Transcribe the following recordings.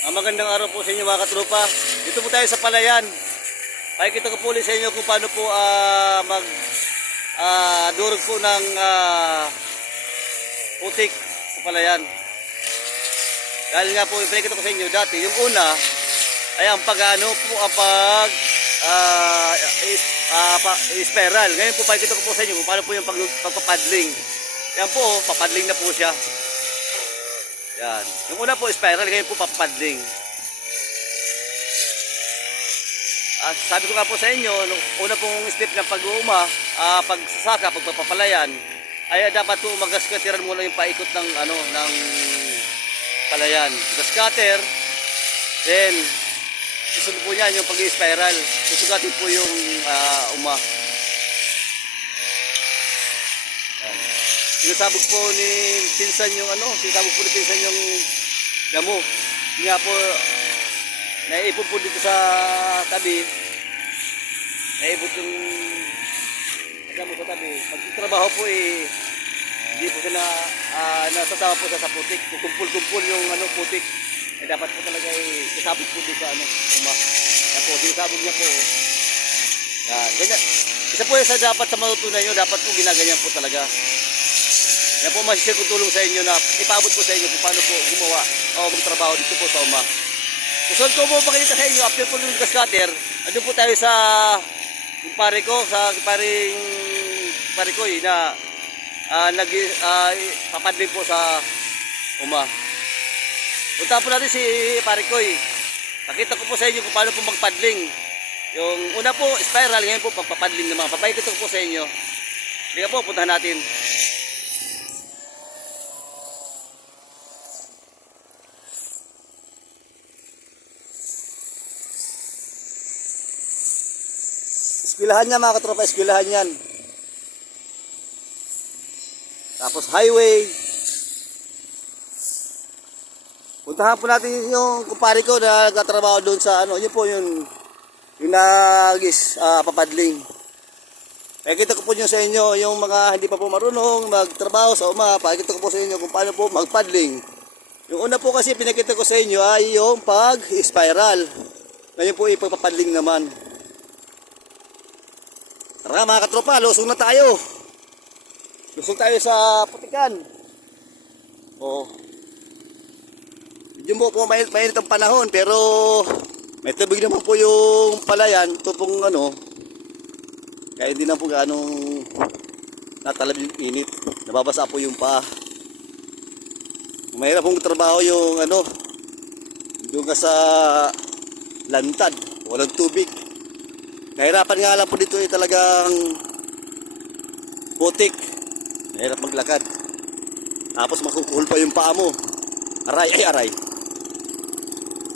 Ah, magandang araw po sa inyo mga katropa. Dito po tayo sa Palayan. Pakikita ko po ulit sa inyo kung paano po ah, mag ah, durog po ng ah, putik sa Palayan. Dahil nga po, ipinakita ko sa inyo dati, yung una ay ang pag-ano po ang pag is, ah, pa, spiral. Ngayon po pakikita ko po sa inyo kung paano po yung pag, pagpapadling. Yan po, papadling na po siya. Yan. Yung una po spiral, ngayon po papadling. Ah, sabi ko nga po sa inyo, nung una pong step ng pag-uuma, ah, pagsasaka, pagpapapalayan, ay dapat po magaskatiran muna yung paikot ng ano ng palayan. Gaskater, then susunod po niyan yung pag-spiral. Susugatin po yung ah, uma. Sinasabog po ni pinsan yung ano, sinasabog po ni pinsan yung damo. Nga po, naiipon po dito sa tabi. Naipon yung damo sa tabi. Pagtrabaho po eh, hindi po siya na, ah, nasasama po siya sa putik. Kukumpul-kumpul yung ano, putik. Eh, dapat po talaga eh, isabog po dito sa ano, uma. Kaya po, sinasabog niya po. Yan, ganyan. Isa po yung sa dapat sa matutunan nyo, dapat po ginaganyan po talaga. Yan po masisir ko tulong sa inyo na ipaabot ko sa inyo kung paano po gumawa o magtrabaho dito po sa uma. Gusto ko po pakita sa inyo, after po ng gas cutter, andun po tayo sa pare ko, sa paring pare ko eh, na ah, nag uh, papadling po sa uma. Punta po natin si pare ko eh. Pakita ko po sa inyo kung paano po magpadling. Yung una po, spiral, ngayon po pagpapadling naman. Papakita ko po sa inyo. Hindi po, puntahan natin. Eskwelahan niya mga katropa, eskwelahan yan. Tapos highway. Puntahan po natin yung kumpare ko na nagtatrabaho doon sa ano, yun po yun, yung nagis ah, papadling. Pakikita ko po nyo sa inyo yung mga hindi pa po marunong magtrabaho sa uma. Pakikita ko po sa inyo kung paano po magpadling. Yung una po kasi pinakita ko sa inyo ay yung pag-spiral. Ngayon po ipagpapadling naman. Tara mga katropa, lusong na tayo. Lusong tayo sa putikan. Oo. Medyo mo po mainit, mainit ang panahon pero may tubig naman po yung palayan. Ito pong ano, kaya hindi na po ganong natalab yung init. Nababasa po yung paa. Mahirap pong trabaho yung ano, yung sa lantad, walang tubig. Nahirapan nga lang po dito ay talagang putik. Mahirap maglakad. Tapos makukuhol pa yung paa mo. Aray, ay aray.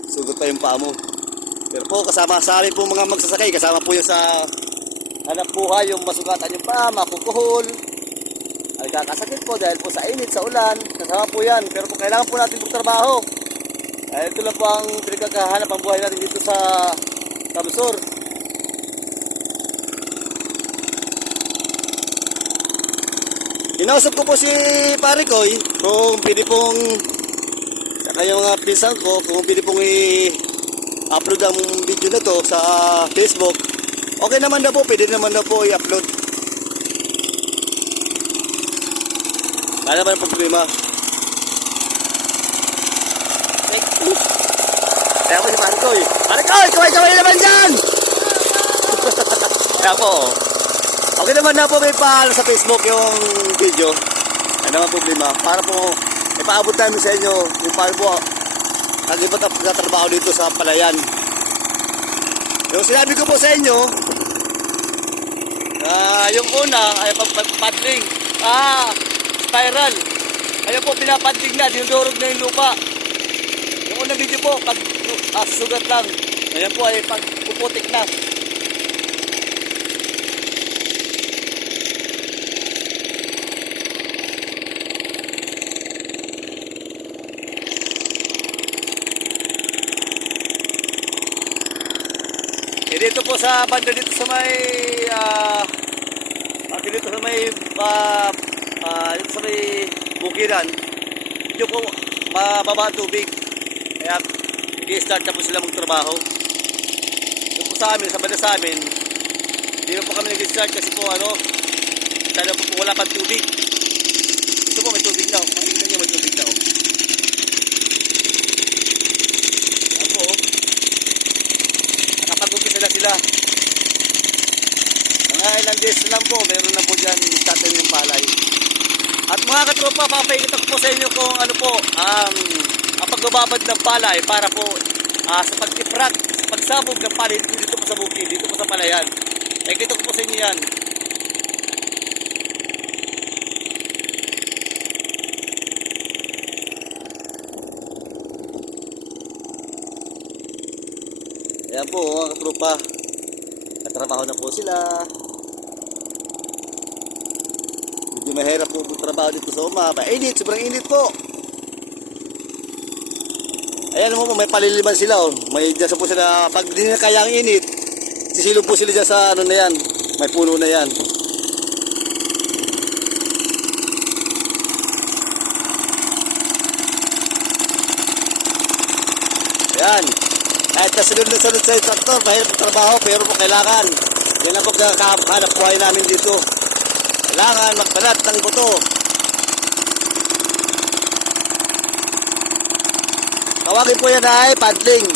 Sugot pa yung paa mo. Pero po kasama sa amin po mga magsasakay, kasama po yung sa hanap buhay, yung masugatan yung paa, makukuhol. Ay kakasakit po dahil po sa init, sa ulan, kasama po yan. Pero kung kailangan po natin magtrabaho, ay ito lang po ang pinagkakahanap ang buhay natin dito sa Kamsur. Inausap ko po si pare ko eh, kung pwede pong saka yung mga pinsan ko kung pwede pong i-upload ang video na to sa Facebook. Okay naman na po, pwede naman na po i-upload. Wala naman problema. Kaya po si pare ko eh. Pare ko, kaway-kaway naman dyan! Kaya po, oh. Okay naman na po may paalo sa Facebook yung video. Ano naman problema. Para po ipaabot namin sa inyo kung paano po nag-ibat ang pagkatrabaho dito sa Palayan. Yung sinabi ko po sa inyo, ah yung una ay pagpadling. Ah, spiral. Ayun po, pinapadling na, dinudurog na yung lupa. Yung unang video po, pag ah, sugat lang. Ayan po ay pagpuputik na. Dito po sa banda dito sa may uh, dito sa may ah ah, dito sa may bukiran. Medyo po mababa tubig. Kaya nag-start na po sila magtrabaho. Yung po sa amin, sa banda sa amin, na po kami nag-start kasi po ano, sana po, po wala pang tubig. Ito po, may tubig na. Oh. Yan po. oh. Nakapag-umpisa na sila. Mga ilang days lang po, meron na po dyan tatanim ng palay. At mga katropa, papakita ko po sa inyo kung ano po, um, ang pagbababad ng palay para po ah, sa pagtiprak, sa pagsabog ng palay dito, po sa bukid, dito po sa palayan. Nakikita ko po sa inyo yan. Ayan po, mga katropa. Katrabaho na po sila. Medyo mahirap po po trabaho dito sa uma. Mainit, sobrang init po. Ayan mo po, may paliliman sila oh. May dyan po sila, pag di na kaya ang init, sisilong po sila dyan sa ano na yan. May puno na yan. Ayan. Kahit nasunod na sunod sa instructor, mahirap ang trabaho, pero po kailangan. Yan ang pagkakahanap buhay namin dito. Kailangan magbalat ng buto. Tawagin po yan ay paddling.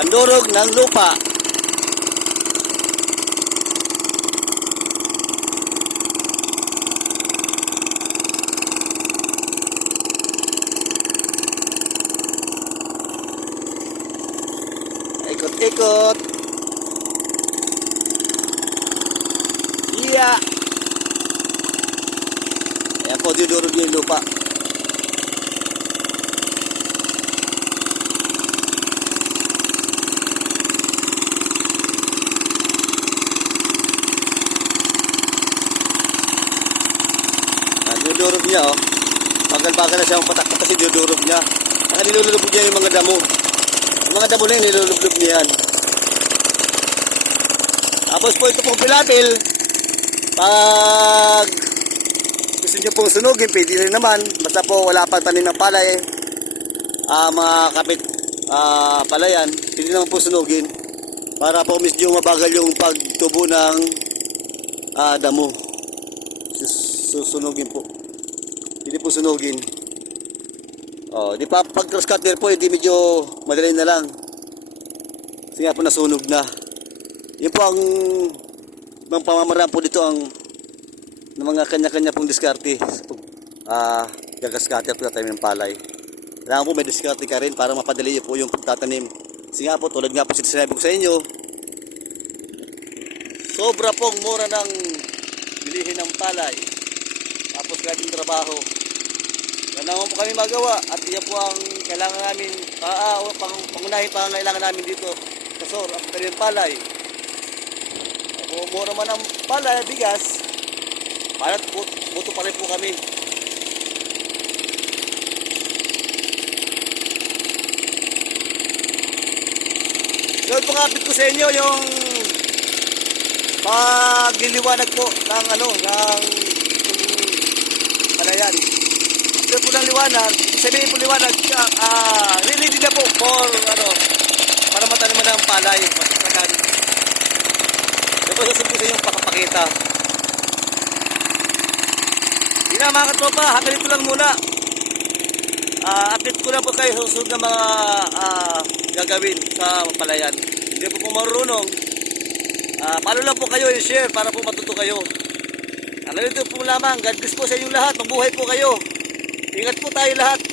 Pandurog ng lupa. Ikot-ikot. Iya. Ayan po, dudurog niyo yung lupa. Ah, dudurog niya oh. Bagal-bagal na siya ang patak kasi dudurog niya. Saka nilulubog niya yung mga damo. Mga damo na yun, nilulubog niya yan. Tapos po ito pong pilapil, pag gusto nyo pong sunugin, pwede rin naman. Basta po wala pang tanim ng palay, ah mga kapit ah, palayan, pwede naman po sunugin. Para po medyo mabagal yung pagtubo ng ah, damo. Sus- Susunugin po. Hindi po sunugin. Oh, di pa pag cross cutter po, hindi medyo madali na lang. Kasi nga po nasunog na. Yun po ang mga pamamaraan po dito ang ng mga kanya-kanya pong diskarte. Ah, gagas cutter po tayo ng palay. Kailangan po may diskarte ka rin para mapadali po yung pagtatanim. Kasi nga po, tulad nga po sinasabi ko sa inyo, sobra pong mura ng bilihin ng palay. Tapos grabe trabaho. Yan naman po kami magawa at yan po ang kailangan namin, ah, ah, pang, pangunahin pa ang kailangan namin dito sa SOR, ang pagtanim ng palay. Kung mura man ang palay, bigas, palat but- buto pa rin po kami. Yun po kapit ko sa inyo yung pagliliwanag po ng ano, ng palayan. Ng liwanag, sabihin po liwanag, ah, ah, really din na po for ano, para matanaman ng palay, matitrakan. Ito sa inyong pakapakita. Hindi na mga katropa, hanggang dito lang muna. Ah, update ko lang po kayo susunod na mga ah, gagawin sa palayan. Hindi po po marunong. Ah, paano lang po kayo i-share para po matuto kayo. Hanggang dito po lamang. God bless po sa inyong lahat. Mabuhay po kayo. Ingat po tayo lahat.